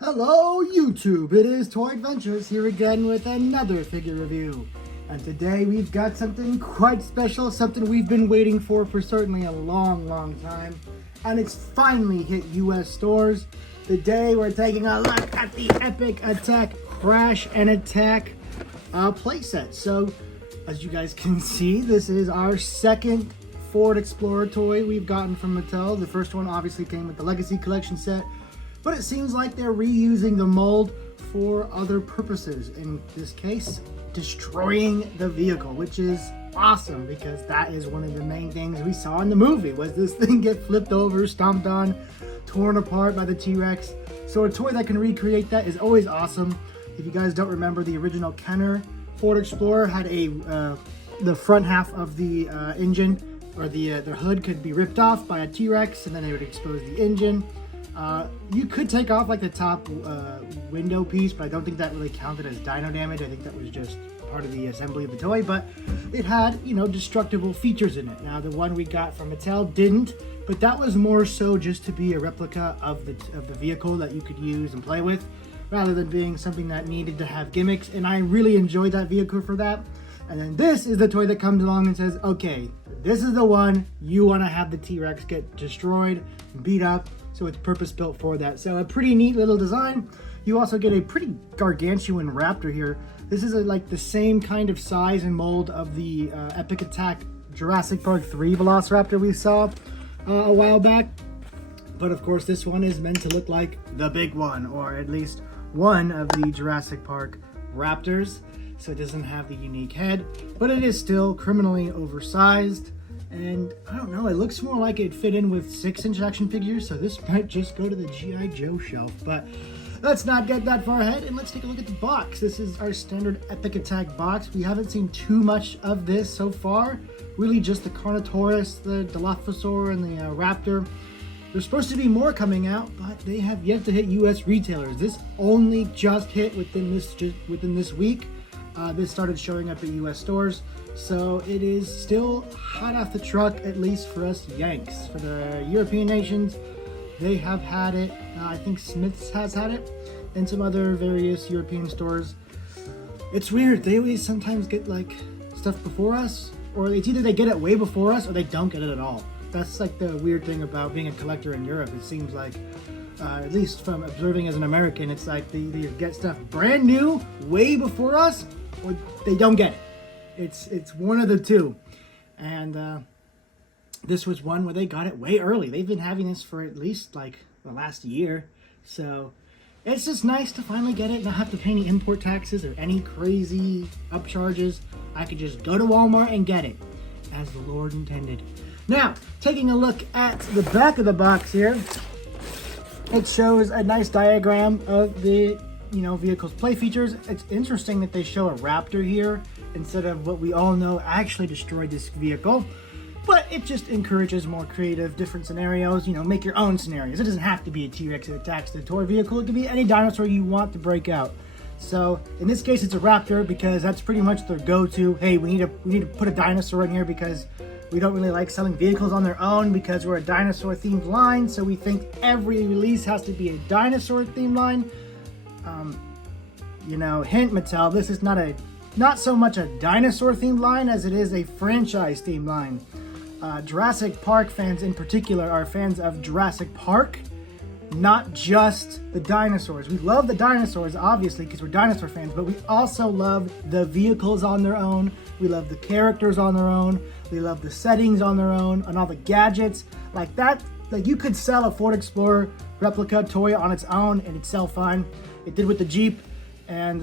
Hello YouTube, it is Toy Adventures here again with another figure review. And today we've got something quite special, something we've been waiting for certainly a long time. And it's finally hit US stores. Today we're taking a look at the Epic Attack Crash and Attack playset. So as you guys can see, this is our second Ford Explorer toy we've gotten from Mattel. The first one obviously came with the Legacy Collection set. But it seems like they're reusing the mold for other purposes. In this case, destroying the vehicle, which is awesome because that is one of the main things we saw in the movie, was this thing get flipped over, stomped on, torn apart by the T-Rex. So a toy that can recreate that is always awesome. If you guys don't remember, the original Kenner Ford Explorer had the front half of the engine, or the hood could be ripped off by a T-Rex, and then they would expose the engine. You could take off like the top window piece, but I don't think that really counted as dyno damage. I think that was just part of the assembly of the toy, but it had, you know, destructible features in it. Now the one we got from Mattel didn't, but that was more so just to be a replica of the vehicle that you could use and play with, rather than being something that needed to have gimmicks, and I really enjoyed that vehicle for that. And then this is the toy that comes along and says, okay, this is the one you want to have the T-Rex get destroyed and beat up. So it's purpose built for that. So a pretty neat little design. You also get a pretty gargantuan raptor here. This is like the same kind of size and mold of the Epic Attack Jurassic Park 3 Velociraptor we saw a while back. But of course this one is meant to look like the big one, or at least one of the Jurassic Park raptors. So it doesn't have the unique head, but it is still criminally oversized. And I don't know, it looks more like it fit in with 6-inch action figures, so this might just go to the G.I. Joe shelf. But let's not get that far ahead, and let's take a look at the box. This is our standard Epic Attack box. We haven't seen too much of this so far. Really just the Carnotaurus, the Dilophosaur, and the Raptor. There's supposed to be more coming out, but they have yet to hit US retailers. This only just hit within this week. This started showing up at US stores. So it is still hot off the truck, at least for us Yanks. For the European nations, they have had it. I think Smith's has had it, and some other various European stores. It's weird. They always sometimes get like stuff before us, or it's either they get it way before us or they don't get it at all. That's like the weird thing about being a collector in Europe. It seems like, at least from observing as an American, it's like they either get stuff brand new way before us, or they don't get it. It's one of the two. And this was one where they got it way early. They've been having this for at least like the last year. So it's just nice to finally get it, not have to pay any import taxes or any crazy upcharges. I could just go to Walmart and get it, as the Lord intended. Now, taking a look at the back of the box here, it shows a nice diagram of the vehicle's play features. It's interesting that they show a raptor here instead of what we all know actually destroyed this vehicle, but it just encourages more creative, different scenarios. Make your own scenarios. It doesn't have to be a T-Rex that attacks the toy vehicle. It could be any dinosaur you want to break out. So in this case, it's a raptor because that's pretty much their go-to. Hey, we need to put a dinosaur in here because we don't really like selling vehicles on their own because we're a dinosaur-themed line. So we think every release has to be a dinosaur-themed line. Hint Mattel, this is not so much a dinosaur-themed line as it is a franchise-themed line. Jurassic Park fans in particular are fans of Jurassic Park, not just the dinosaurs. We love the dinosaurs, obviously, because we're dinosaur fans, but we also love the vehicles on their own. We love the characters on their own. We love the settings on their own, and all the gadgets. Like that, like you could sell a Ford Explorer replica toy on its own, and it'd sell fine. It did with the Jeep, and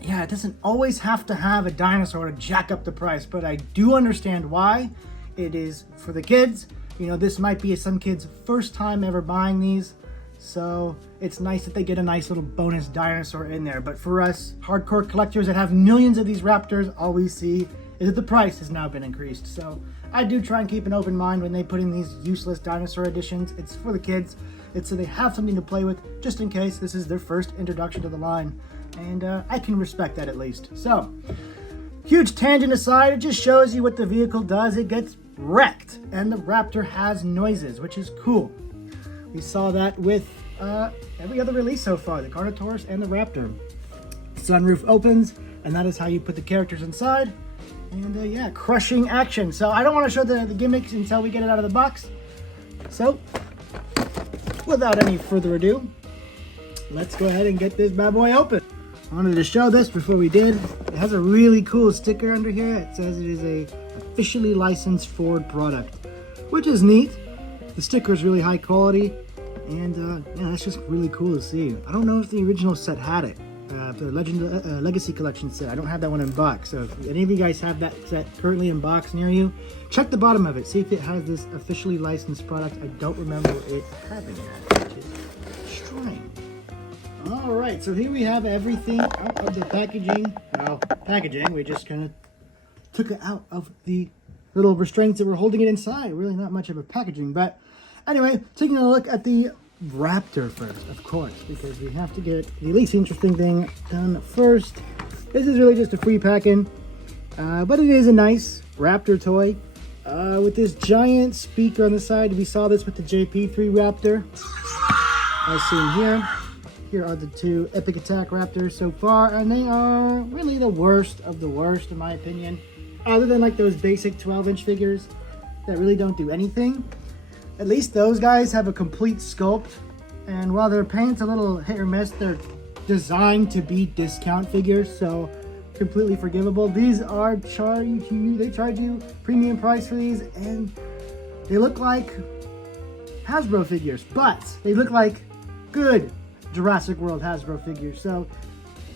yeah, it doesn't always have to have a dinosaur to jack up the price, but I do understand why. It is for the kids. This might be some kids' first time ever buying these, so it's nice that they get a nice little bonus dinosaur in there. But for us hardcore collectors that have millions of these raptors, all we see is that the price has now been increased. So I do try and keep an open mind when they put in these useless dinosaur editions. It's for the kids. It's so they have something to play with, just in case this is their first introduction to the line. And I can respect that at least. So, huge tangent aside, it just shows you what the vehicle does. It gets wrecked, and the Raptor has noises, which is cool. We saw that with every other release so far, the Carnotaurus and the Raptor. Sunroof opens, and that is how you put the characters inside. And yeah, crushing action. So I don't want to show the gimmicks until we get it out of the box. So without any further ado, let's go ahead and get this bad boy open. I wanted to show this before we did. It has a really cool sticker under here. It says it is a officially licensed Ford product, which is neat. The sticker is really high quality, and yeah, that's just really cool to see. I don't know if the original set had it. The Legacy Collection set. I don't have that one in box, so if any of you guys have that set currently in box near you, check the bottom of it, see if it has this officially licensed product. I don't remember it having that, which is strange. Alright, so here we have everything out of the packaging. Well, packaging, we just kind of took it out of the little restraints that were holding it inside. Really not much of a packaging, but anyway, taking a look at the Raptor first, of course, because we have to get the least interesting thing done first. This is really just a free packing, but it is a nice Raptor toy with this giant speaker on the side. We saw this with the JP3 Raptor, as seen here. Here are the two Epic Attack Raptors so far, and they are really the worst of the worst in my opinion, other than like those basic 12-inch figures that really don't do anything. At least those guys have a complete sculpt, and while their paint's a little hit or miss, they're designed to be discount figures, so completely forgivable. These are they charge you premium price for these, and they look like Hasbro figures, but they look like good Jurassic World Hasbro figures. So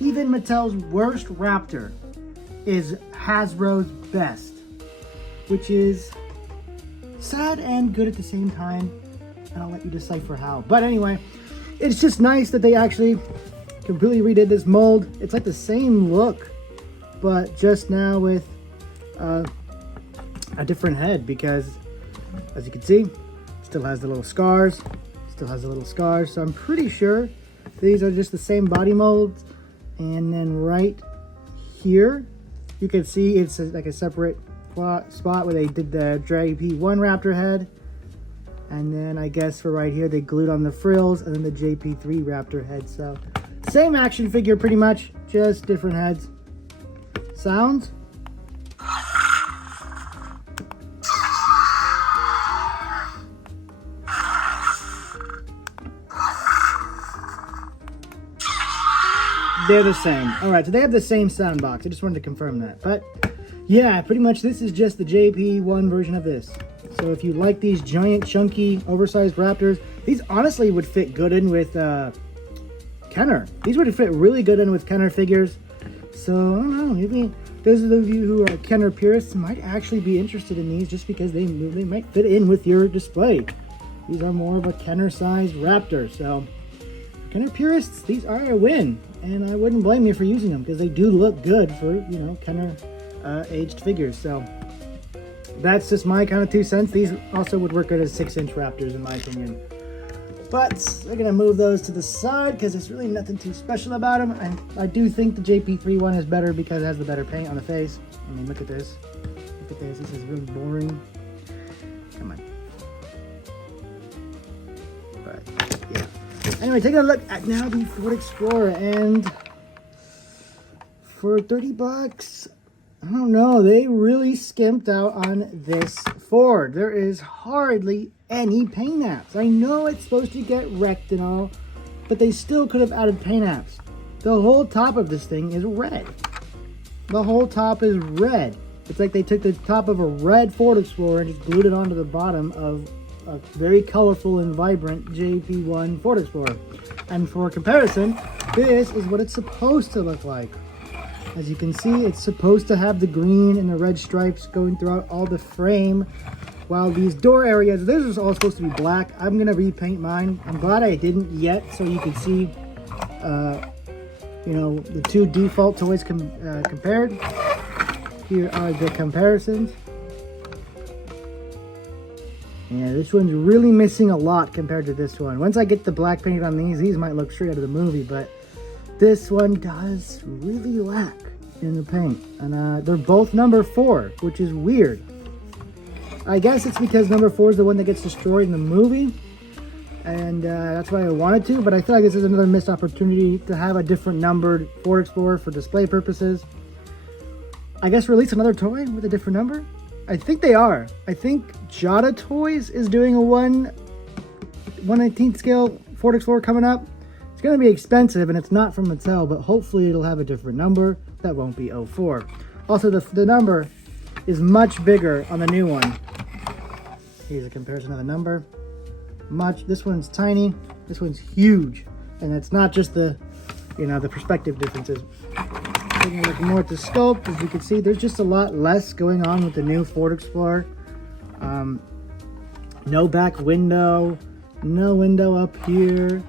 even Mattel's worst Raptor is Hasbro's best, which is sad and good at the same time, and I'll let you decipher how. But anyway, it's just nice that they actually completely redid this mold. It's like the same look, but just now with a different head, because as you can see, it still has the little scars, so I'm pretty sure these are just the same body molds. And then right here you can see it's like a separate spot where they did the JP1 Raptor head, and then I guess for right here they glued on the frills, and then the JP3 Raptor head. So same action figure pretty much, just different heads. Sounds? They're the same. Alright, so they have the same sound box. I just wanted to confirm that. But yeah, pretty much this is just the JP1 version of this. So if you like these giant, chunky, oversized Raptors, these honestly would fit good in with Kenner. These would fit really good in with Kenner figures. So I don't know, maybe those of you who are Kenner purists might actually be interested in these, just because they might fit in with your display. These are more of a Kenner-sized Raptor, so Kenner purists, these are a win, and I wouldn't blame you for using them, because they do look good for, you know, Kenner aged figures. So that's just my kind of 2 cents. These also would work good as 6-inch Raptors in my opinion. But we're gonna move those to the side because there's really nothing too special about them. And I do think the JP3 one is better because it has the better paint on the face. I mean, look at this. Look at this. This is really boring. Come on. But yeah. Anyway, taking a look at now the Ford Explorer, and for 30 bucks, I don't know, they really skimped out on this Ford. There is hardly any paint apps. I know it's supposed to get wrecked and all, but they still could have added paint apps. The whole top of this thing is red. The whole top is red. It's like they took the top of a red Ford Explorer and just glued it onto the bottom of a very colorful and vibrant JP1 Ford Explorer. And for comparison, this is what it's supposed to look like. As you can see, it's supposed to have the green and the red stripes going throughout all the frame, while these door areas, this is all supposed to be black. I'm gonna repaint mine. I'm glad I didn't yet, so you can see you know, the two default toys compared. Here are the comparisons. Yeah, this one's really missing a lot compared to this one. Once I get the black paint on these might look straight out of the movie, but this one does really lack in the paint. And they're both number 4, which is weird. I guess it's because number 4 is the one that gets destroyed in the movie. and that's why I wanted to, but I feel like this is another missed opportunity to have a different numbered Ford Explorer for display purposes. I guess release another toy with a different number? I think they are. I think Jada Toys is doing a 1/18 scale Ford Explorer coming up. It's going to be expensive, and it's not from Mattel, but hopefully it'll have a different number that won't be 04. Also, the number is much bigger on the new one. Here's a comparison of the number. This one's tiny, this one's huge, and it's not just the perspective differences. Taking a look more at the scope, as you can see, there's just a lot less going on with the new Ford Explorer. No back window, no window up here.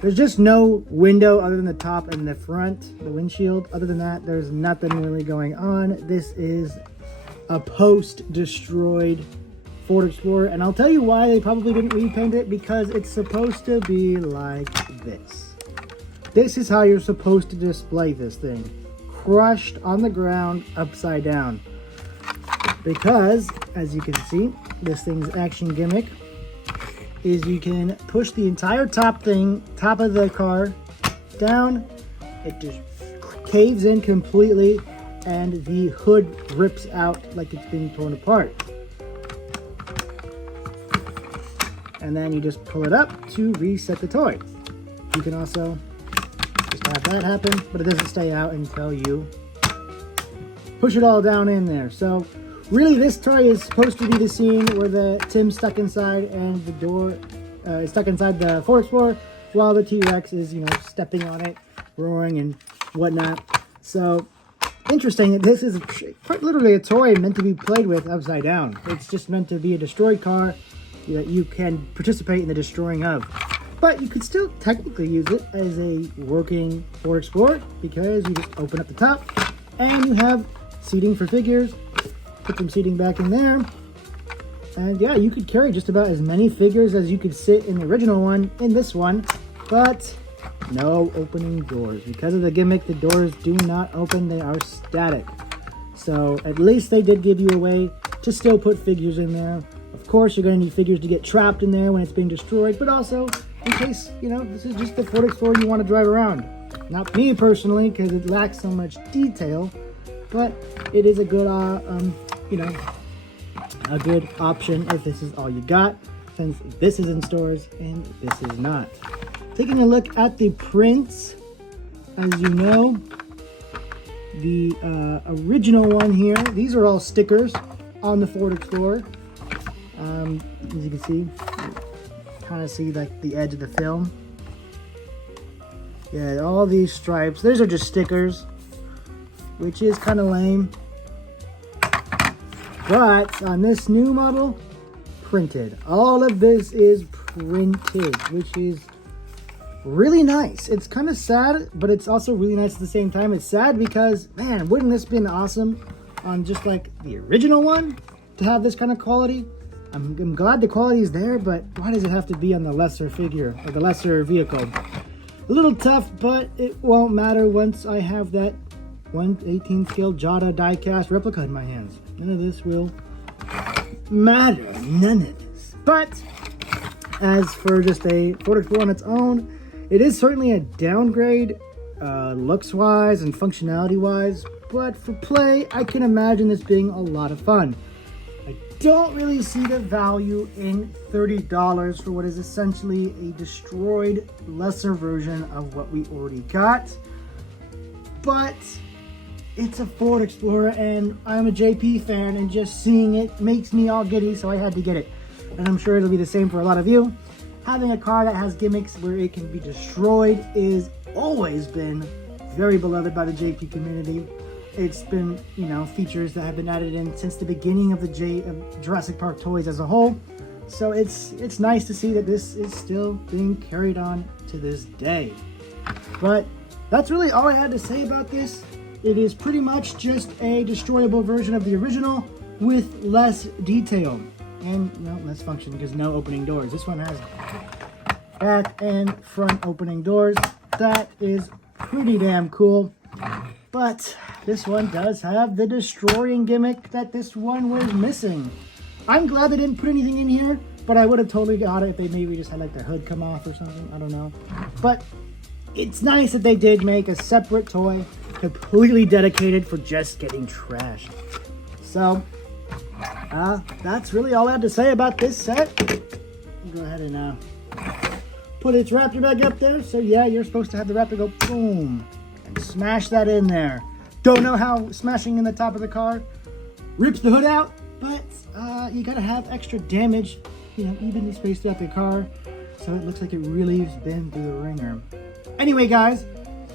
There's just no window other than the top and the front, the windshield. Other than that, there's nothing really going on. This is a post-destroyed Ford Explorer, and I'll tell you why they probably didn't repaint it, because it's supposed to be like this. This is how you're supposed to display this thing. Crushed on the ground, upside down. Because, as you can see, this thing's action gimmick is you can push the entire top of the car down. It just caves in completely, and the hood rips out like it's being torn apart. And then you just pull it up to reset the toy. You can also just have that happen, but it doesn't stay out until you push it all down in there. So really, this toy is supposed to be the scene where Tim's stuck inside and the door is stuck inside the Ford Explorer while the T-Rex is, stepping on it, roaring and whatnot. So interesting. This is quite literally a toy meant to be played with upside down. It's just meant to be a destroyed car that you can participate in the destroying of. But you could still technically use it as a working Ford Explorer, because you just open up the top and you have seating for figures. Put some seating back in there, and yeah, you could carry just about as many figures as you could sit in the original one in this one, but no opening doors. Because of the gimmick, the doors do not open, they are static. So at least they did give you a way to still put figures in there. Of course, you're going to need figures to get trapped in there when it's being destroyed, but also in case, this is just the Ford Explorer you want to drive around. Not me personally, because it lacks so much detail, but it is a good a good option if this is all you got, since this is in stores and this is not. Taking a look at the prints, as you know, the original one here, these are all stickers on the Ford Explorer. As you can see, kind of see like the edge of the film. Yeah, all these stripes, those are just stickers, which is kind of lame. But on this new model, printed. All of this is printed, which is really nice. It's kind of sad, but it's also really nice at the same time. It's sad because, man, wouldn't this been awesome on just like the original one to have this kind of quality? I'm glad the quality is there, but why does it have to be on the lesser figure or the lesser vehicle? A little tough, but it won't matter once I have that 1/18 scale Jada die-cast replica in my hands. None of this will matter. None of this. But as for just a Ford Explorer on its own, it is certainly a downgrade looks-wise and functionality-wise. But for play, I can imagine this being a lot of fun. I don't really see the value in $30 for what is essentially a destroyed, lesser version of what we already got. But it's a Ford Explorer, and I'm a JP fan, and just seeing it makes me all giddy, so I had to get it. And I'm sure it'll be the same for a lot of you. Having a car that has gimmicks where it can be destroyed is always been very beloved by the JP community. It's been, features that have been added in since the beginning of the Jurassic Park toys as a whole. So it's nice to see that this is still being carried on to this day. But that's really all I had to say about this. It is pretty much just a destroyable version of the original with less detail and less function, because no opening doors. This one has back and front opening doors. That is pretty damn cool. But this one does have the destroying gimmick that this one was missing. I'm glad they didn't put anything in here but I would have totally got it if they maybe just had like the hood come off or something. I don't know. But it's nice that they did make a separate toy completely dedicated for just getting trashed. So, that's really all I have to say about this set. I'll go ahead and put its Raptor back up there. So yeah, you're supposed to have the Raptor go boom and smash that in there. Don't know how smashing in the top of the car rips the hood out, but you gotta have extra damage, evenly spaced throughout the car, so it looks like it really has been through the ringer. Anyway, guys,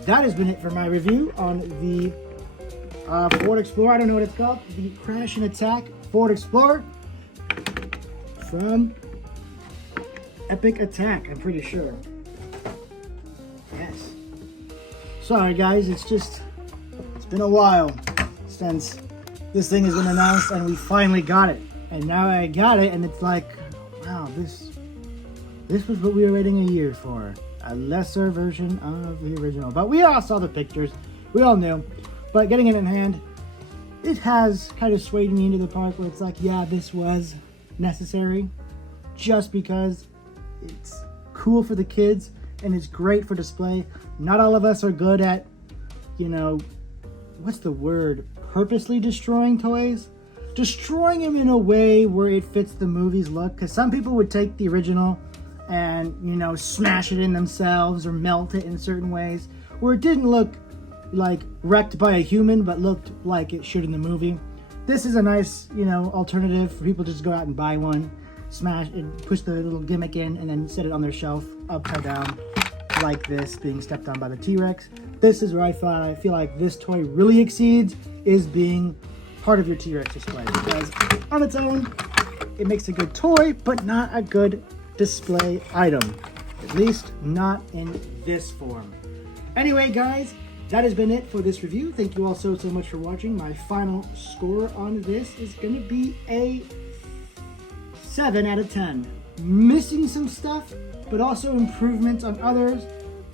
that has been it for my review on the Ford Explorer. I don't know what it's called. The Crash and Attack Ford Explorer from Epic Attack, I'm pretty sure. Yes. Sorry, guys, it's been a while since this thing has been announced and we finally got it. And now I got it and it's like, wow, this was what we were waiting a year for. A lesser version of the original. But we all saw the pictures. We all knew. But getting it in hand, it has kind of swayed me into the part where it's like, yeah, this was necessary. Just because it's cool for the kids and it's great for display. Not all of us are good at, what's the word? Purposely destroying toys? Destroying them in a way where it fits the movie's look. Because some people would take the original and, smash it in themselves or melt it in certain ways where it didn't look like wrecked by a human, but looked like it should in the movie. This is a nice, alternative for people to just go out and buy one, smash and push the little gimmick in, and then set it on their shelf upside down like this, being stepped on by the T-Rex. This is where I feel like this toy really exceeds, is being part of your T-Rex display, because on its own, it makes a good toy, but not a good display item. At least not in this form. Anyway, guys, that has been it for this review. Thank you all so much for watching. My final score on this is going to be a 7 out of 10. Missing some stuff, but also improvements on others.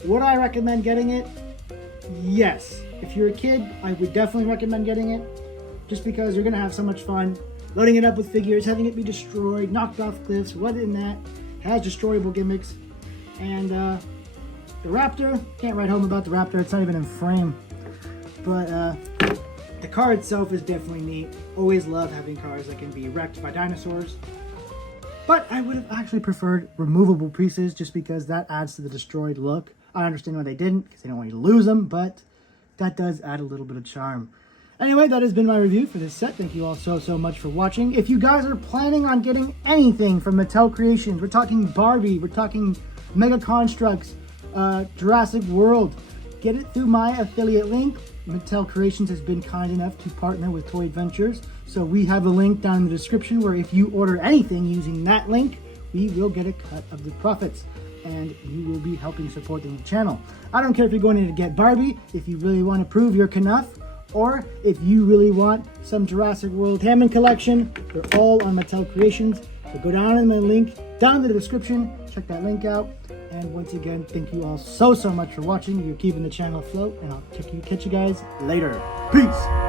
Would I recommend getting it? Yes. If you're a kid, I would definitely recommend getting it, just because you're going to have so much fun loading it up with figures, having it be destroyed, knocked off cliffs, what in that. Has destroyable gimmicks. And the Raptor, can't write home about the Raptor, it's not even in frame. But the car itself is definitely neat. Always love having cars that can be wrecked by dinosaurs. But I would have actually preferred removable pieces, just because that adds to the destroyed look. I understand why they didn't, because they don't want you to lose them, but that does add a little bit of charm. Anyway, that has been my review for this set. Thank you all so much for watching. If you guys are planning on getting anything from Mattel Creations, we're talking Barbie, we're talking Mega Constructs, Jurassic World, get it through my affiliate link. Mattel Creations has been kind enough to partner with Toy Adventures, so we have a link down in the description where if you order anything using that link, we will get a cut of the profits, and you will be helping support the channel. I don't care if you're going in to get Barbie, if you really want to prove your Knuff, or if you really want some Jurassic World Hammond collection. They're all on Mattel Creations. So go down in the link down in the description, check that link out. And once again, thank you all so much for watching. You're keeping the channel afloat, and I'll catch you guys later. Peace!